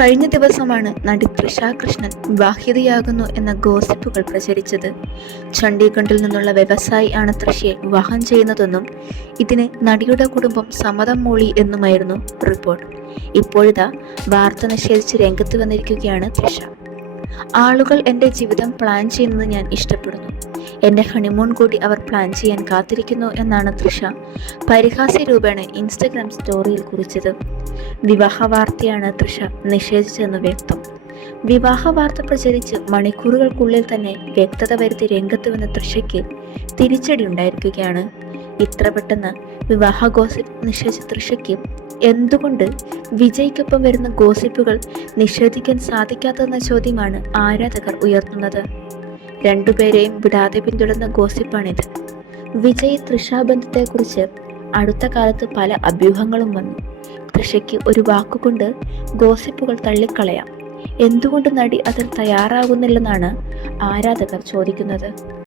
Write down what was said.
കഴിഞ്ഞ ദിവസമാണ് നടി തൃഷ കൃഷ്ണൻ വിവാഹിതയാകുന്നു എന്ന ഗോസിപ്പുകൾ പ്രചരിച്ചത്. ചണ്ഡീഗഡിൽ നിന്നുള്ള വ്യവസായി ആണ് തൃഷയെ വിവാഹം ചെയ്യുന്നതെന്നും ഇതിന് നടിയുടെ കുടുംബം സമ്മതം മൂളി എന്നുമായിരുന്നു റിപ്പോർട്ട്. ഇപ്പോഴിതാ വാർത്ത നിഷേധിച്ച് രംഗത്ത് വന്നിരിക്കുകയാണ് തൃഷ. ആളുകൾ എന്റെ ജീവിതം പ്ലാൻ ചെയ്യുന്നത് ഞാൻ ഇഷ്ടപ്പെടുന്നു. എന്റെ ഹണിമൂൺ കൂടി അവർ പ്ലാൻ ചെയ്യാൻ കാത്തിരിക്കുന്നു എന്നാണ് തൃഷ. പരിഹാസ്യ രൂപേണ ഇൻസ്റ്റഗ്രാം സ്റ്റോറിയിൽ കുറിച്ചത്. വിവാഹ വാർത്തയാണ് തൃഷ നിഷേധിച്ചതെന്ന് വ്യക്തം. വിവാഹ വാർത്ത പ്രചരിച്ച് മണിക്കൂറുകൾക്കുള്ളിൽ തന്നെ വ്യക്തത വരുത്തി രംഗത്ത് വന്ന തൃഷയ്ക്ക് തിരിച്ചടി ഉണ്ടായിരിക്കുകയാണ്. ഇത്ര പെട്ടെന്ന് വിവാഹ ഗോസിപ്പ് നിഷേധിച്ച തൃഷയ്ക്ക് എന്തുകൊണ്ട് വിജയ്ക്കൊപ്പം വരുന്ന ഗോസിപ്പുകൾ നിഷേധിക്കാൻ സാധിക്കാത്തെന്ന ചോദ്യമാണ് ആരാധകർ ഉയർത്തുന്നത്. രണ്ടുപേരെയും വിടാതെ പിന്തുടർന്ന ഗോസിപ്പാണിത്. വിജയ് തൃഷ ബന്ധത്തെക്കുറിച്ച് അടുത്ത കാലത്ത് പല അഭ്യൂഹങ്ങളും വന്നു. തൃഷയ്ക്ക് ഒരു വാക്കുകൊണ്ട് ഗോസിപ്പുകൾ തള്ളിക്കളയാം. എന്തുകൊണ്ട് നടി അതിൽ തയ്യാറാകുന്നില്ലെന്നാണ് ആരാധകർ ചോദിക്കുന്നത്.